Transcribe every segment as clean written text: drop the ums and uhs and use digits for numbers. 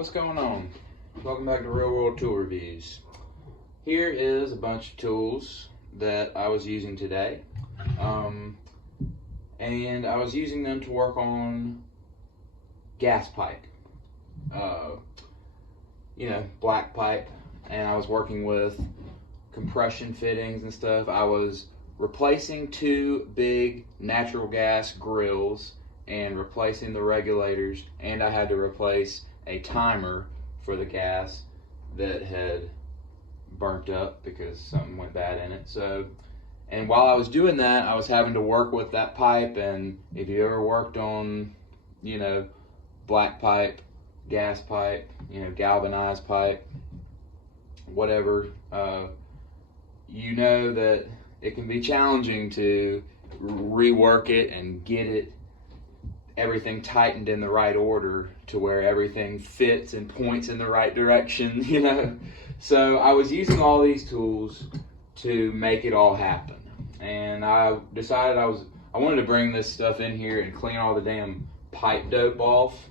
What's going on? Welcome back to Real World Tool Reviews. Here is a bunch of tools that I was using today. And I was using them to work on gas pipe. Black pipe. And I was working with compression fittings and stuff. I was replacing two big natural gas grills and replacing the regulators, and I had to replace a timer for the gas that had burnt up because something went bad in it. And while I was doing that, I was having to work with that pipe. And if you ever worked on, black pipe, gas pipe, galvanized pipe, whatever, you know that it can be challenging to rework it and get everything tightened in the right order to where everything fits and points in the right direction, So I was using all these tools to make it all happen. And I decided I wanted to bring this stuff in here and clean all the damn pipe dope off,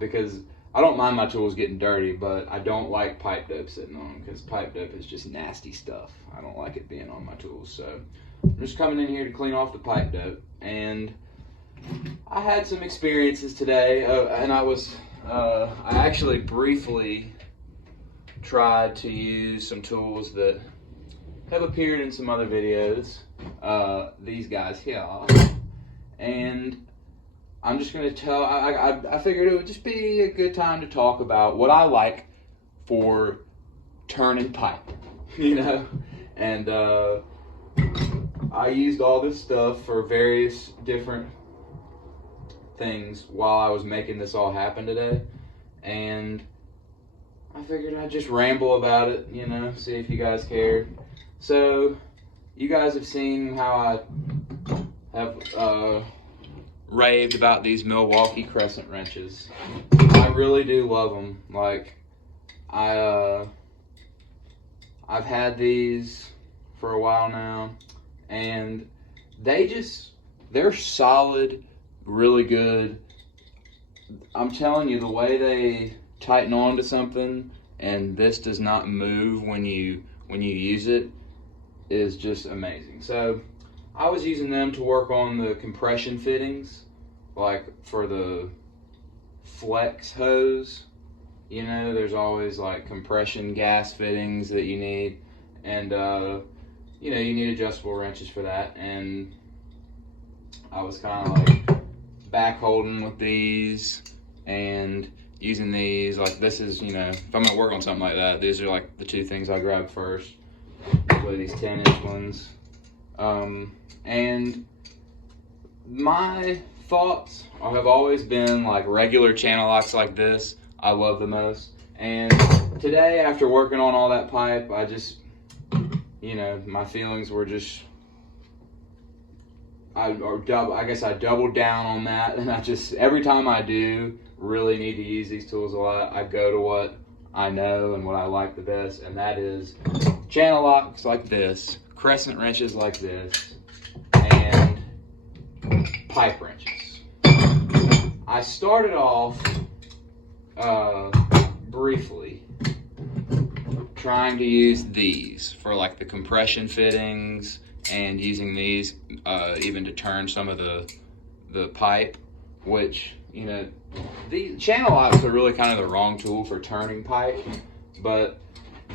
because I don't mind my tools getting dirty, but I don't like pipe dope sitting on them because pipe dope is just nasty stuff. I don't like it being on my tools. So I'm just coming in here to clean off the pipe dope. And I had some experiences today, and I actually briefly tried to use some tools that have appeared in some other videos, these guys here, and I'm just going to tell, I figured it would just be a good time to talk about what I like for turning pipe, and I used all this stuff for various different things while I was making this all happen today, and I figured I'd just ramble about it, see if you guys care. So you guys have seen how I have raved about these Milwaukee crescent wrenches. I really do love them. Like, I've had these for a while now, and they're solid, really good. I'm telling you, the way they tighten on to something and this does not move when you use it is just amazing. So I was using them to work on the compression fittings, like for the flex hose. There's always like compression gas fittings that you need, and you need adjustable wrenches for that. And I was kind of like back holding with these and using these. Like, this is, if I'm gonna work on something like that, these are like the two things I grab first. Usually these 10-inch ones. And my thoughts have always been like regular channel locks like this I love the most. And today, after working on all that pipe, I just, my feelings were just, I guess I doubled down on that, and every time I do really need to use these tools a lot, I go to what I know and what I like the best, and that is channel locks like this, crescent wrenches like this, and pipe wrenches. I started off briefly trying to use these for like the compression fittings, and using these even to turn some of the pipe, which, these channel locks are really kind of the wrong tool for turning pipe, but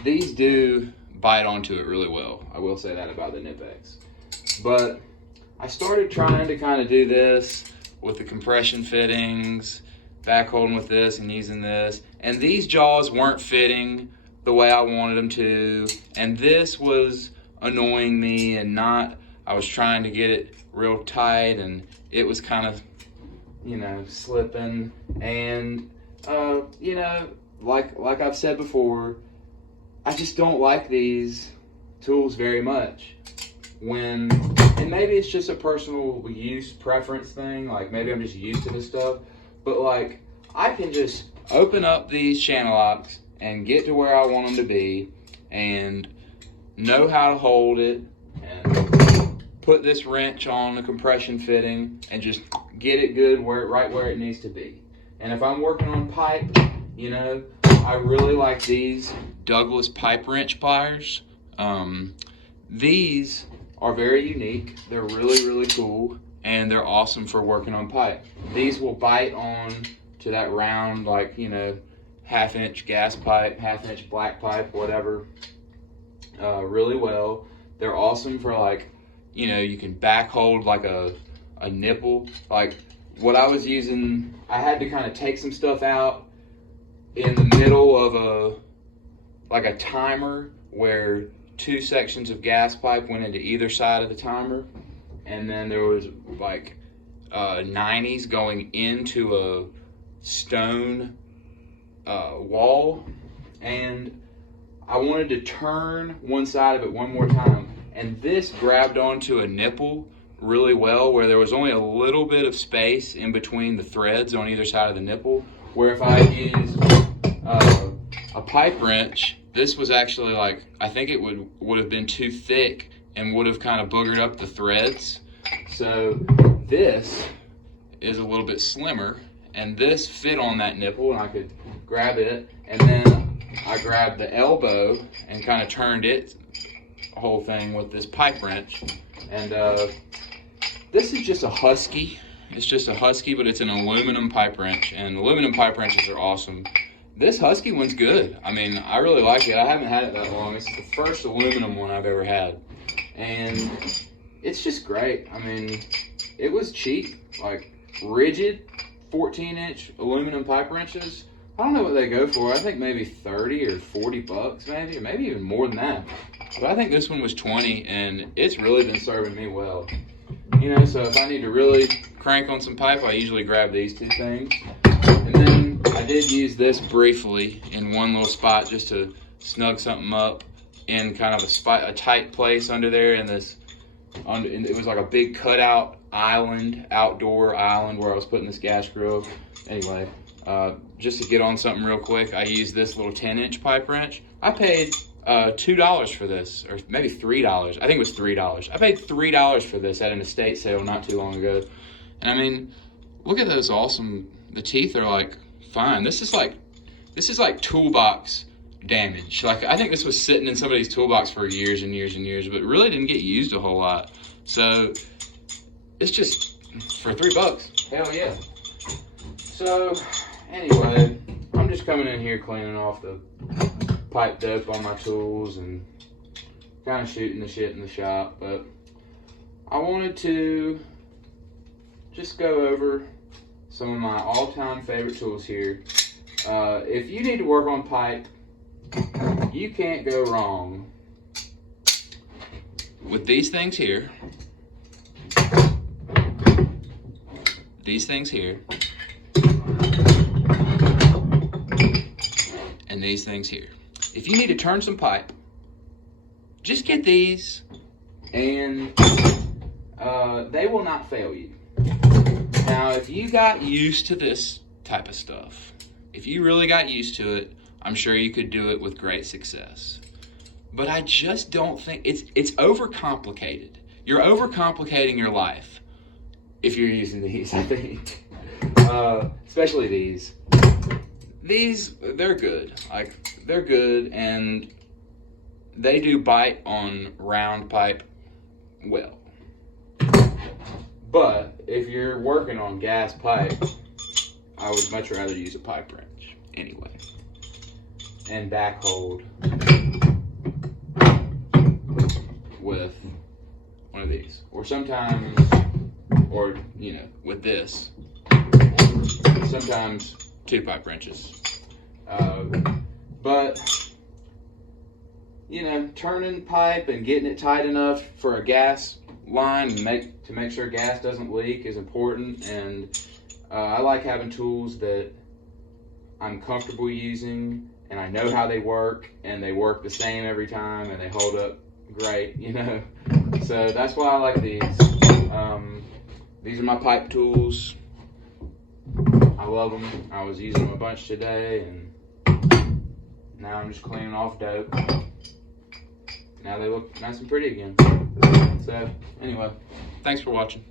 these do bite onto it really well. I will say that about the Nipex. But I started trying to kind of do this with the compression fittings, back holding with this and using this, and these jaws weren't fitting the way I wanted them to, and this was annoying me, and I was trying to get it real tight, and it was kind of, slipping. And like I've said before, I just don't like these tools very much. And maybe it's just a personal use preference thing, like maybe I'm just used to this stuff, but like I can just open up these channel locks and get to where I want them to be, and know how to hold it, and put this wrench on the compression fitting and just get it good right where it needs to be. And if I'm working on pipe You know, I really like these Douglas pipe wrench pliers. These are very unique. They're really, really cool, and they're awesome for working on pipe. These will bite on to that round, like, you know, 1/2 inch gas pipe, 1/2 inch black pipe, whatever, really well. They're awesome for, like, you know, you can back hold like a nipple. Like what I was using, I had to kind of take some stuff out in the middle of a timer where 2 sections of gas pipe went into either side of the timer, and then there was like 90s going into a stone wall, and I wanted to turn one side of it one more time, and this grabbed onto a nipple really well where there was only a little bit of space in between the threads on either side of the nipple, where if I used a pipe wrench, this was actually like, I think it would have been too thick and would have kind of boogered up the threads. So this is a little bit slimmer, and this fit on that nipple, and I could grab it, and then I grabbed the elbow and kind of turned it whole thing with this pipe wrench. And this is just a Husky. It's just a Husky, but it's an aluminum pipe wrench, and aluminum pipe wrenches are awesome. This Husky one's good. I mean, I really like it. I haven't had it that long. It's the first aluminum one I've ever had, and it's just great. I mean, it was cheap. Like rigid 14-inch aluminum pipe wrenches, I don't know what they go for. I think maybe 30 or 40 bucks, maybe, or maybe even more than that. But I think this one was 20, and it's really been serving me well. You know, so if I need to really crank on some pipe, I usually grab these 2 things. And then I did use this briefly in one little spot just to snug something up in kind of a tight place under there. And it was like a big cutout island, outdoor island, where I was putting this gas grill. Anyway, just to get on something real quick, I used this little 10-inch pipe wrench. I paid $2 for this, or maybe $3. I think it was $3. I paid $3 for this at an estate sale not too long ago. And I mean, look at those awesome, the teeth are like fine. This is like toolbox damage. Like, I think this was sitting in somebody's toolbox for years and years and years, but really didn't get used a whole lot. So it's just for $3. Hell yeah. So anyway, I'm just coming in here cleaning off the pipe dope on my tools and kind of shooting the shit in the shop, but I wanted to just go over some of my all-time favorite tools here. If you need to work on pipe, you can't go wrong with these things here, these things here, and these things here. If you need to turn some pipe, just get these, and they will not fail you. Now, if you got used to this type of stuff, if you really got used to it, I'm sure you could do it with great success. But I just don't think, it's overcomplicated. You're overcomplicating your life if you're using these, I think. Especially these. These, they're good. Like, they're good, and they do bite on round pipe well. But if you're working on gas pipe, I would much rather use a pipe wrench anyway. And back hold with one of these. Or sometimes, or, you know, with this. Or sometimes 2 pipe wrenches. But, you know, turning pipe and getting it tight enough for a gas line to make sure gas doesn't leak is important. And I like having tools that I'm comfortable using, and I know how they work, and they work the same every time, and they hold up great, you know. So that's why I like these. These are my pipe tools. I love them. I was using them a bunch today, and now I'm just cleaning off dope. Now they look nice and pretty again. So anyway, thanks for watching.